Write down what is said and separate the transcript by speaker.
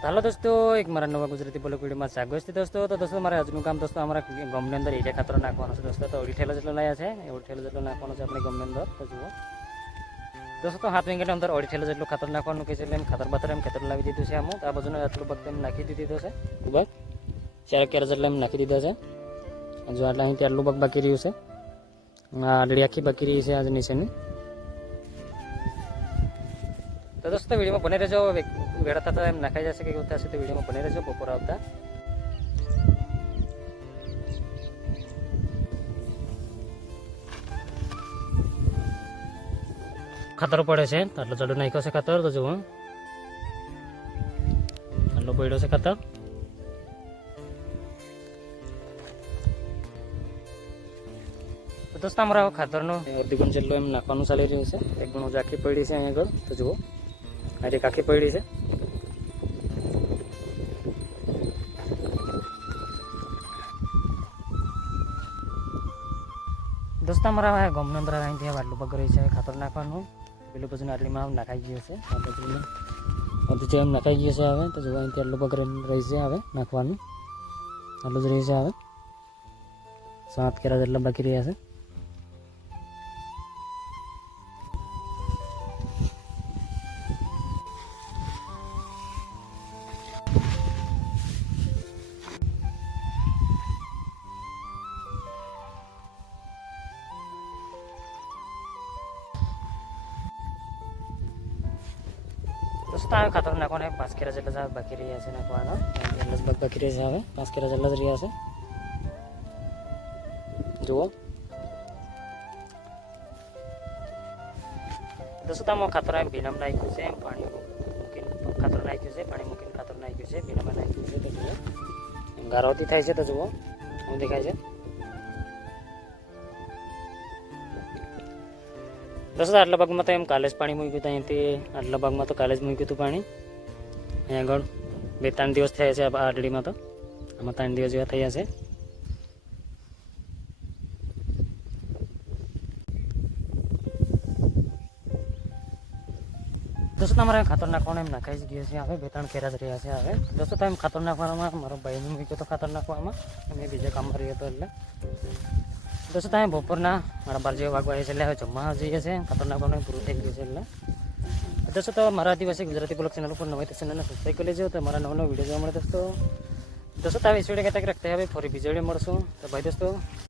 Speaker 1: હાલો દોસ્તો, એક મારા નવા ગુજરાતી બોલો વિડીયોમાં સ્વાગત છે દોસ્તો. તો દોસ્તો, મારે આજનું કામ દોસ્તો, અમારા ગમની અંદર એરિયા ખાતર નાખવાનો છે દોસ્તો. તો અઢી ઠેલો જેટલો લાયા છે, એ અઢી જેટલો નાખવાનો છે આપણે ગમની અંદર. તો જુઓ. દોસ્તો, હાથ વિંગેટ અંદર અઢી જેટલું ખાતર નાખવાનું કે છે એટલે એમ ખાતર બાતર એમ ખેતર લાવી દીધું છે આમ. આ બાજુનો આટલું બધું એમ નાખી દીધો છે. ખૂબ ચાર કેર જેટલા એમ નાખી દીધા છે. જો આટલા અહીંથી આટલું બગ બાકી રહ્યું છે. આડળી આખી બાકી રહી છે આજ નીચેની. તો દોસ્તો, વિડીયોમાં બને રહેજો. વેળા થતા એમ નાખાઈ જશે કે કેવું થશે તો વિડીયોમાં બની રહેજો, બપોર આવતા. ખાતર પડે છે, આટલો ચડો નાખ્યો છે ખાતર, તો જુઓ. આટલો પડ્યો છે ખાતર. તો અમારા ખાતરનો અડધી ગુણ જેટલો એમ નાખવાનું ચાલી રહ્યું છે. એક ગુણ આખી પડી છે અહીંયા આગળ, તો જુઓ. આ એક આખી પડી છે. દોસ્તો મારા ગમનો અંદર અહીંથી વાટલું પગ છે, ખાતર નાખવાનું. પેલું પછી આટલીમાં નાખાઈ ગયું છે. આ બાજુ બધું જે નાખાઈ ગયું છે હવે, તો જો અહીંથી આટલું પગ રહી છે હવે, નાખવાનું. આટલું જ રહી છે હવે. સાત કેરા જેટલા બાકી રહ્યા છે. હવે ખાતર નાખવાના પાંચ કેરા જેટલા જ બાકી રહ્યા છે નાખવાના જ બાકી રહ્યા છે હવે પાંચ કેરા જેટલા જ રહ્યા છે જુઓ દોસ્તો આમાં ખાતર એમ ભીનામ નાખ્યું છે એમ પાણી મૂકીને ખાતર નાખ્યું છે પાણી મૂકીને ખાતર નાખ્યું છે ભીનામાં નાખ્યું છે તો જુઓ ગારોતી થાય છે તો જુઓ હું દેખાય છે દોસ્તો આટલા ભાગમાં તો એમ કાલે જ પાણી મૂક્યું હતું અહીંથી, આટલા ભાગમાં તો કાલે જ મૂક્યું હતું પાણી. અહીંયા આગળ બે ત્રણ દિવસ થયા છે આ આડડીમાં તો. આમાં ત્રણ દિવસ જેવા થયા છે. દોસ્તો, તમારે ખાતર નાખવાનું એમ નાખાઈ જ ગયો છે. હવે બે ત્રણ કેરા જ રહ્યા છે હવે. દોસ્તો તમે ખાતર નાખવામાં, મારો ભાઈને મૂક્યો તો ખાતર નાખવામાં. અને બીજા કામમાં રહ્યો હતો એટલે. દોસ્તો તમે બપોરના મારા બાર જેવા વાગવા છે એટલે હવે જમવા જઈએ છે ખાતર નાખવાનું પૂરું થઈ ગયું છે એટલે દોસ્તો તો મારા આદિવાસી ગુજરાતી બ્લોગ ચેનલ ઉપર નવી ચેનલને સબસ્ક્રાઈબ કરી લેજો તો મારા નવો નવો વીડિયો જોવા મળે દોસ્તો દોસ્તો તમે વીડિયો કહેતા કે રખતે હવે ફરી બીજા વીડિયો મળશું તો ભાઈ દોસ્તો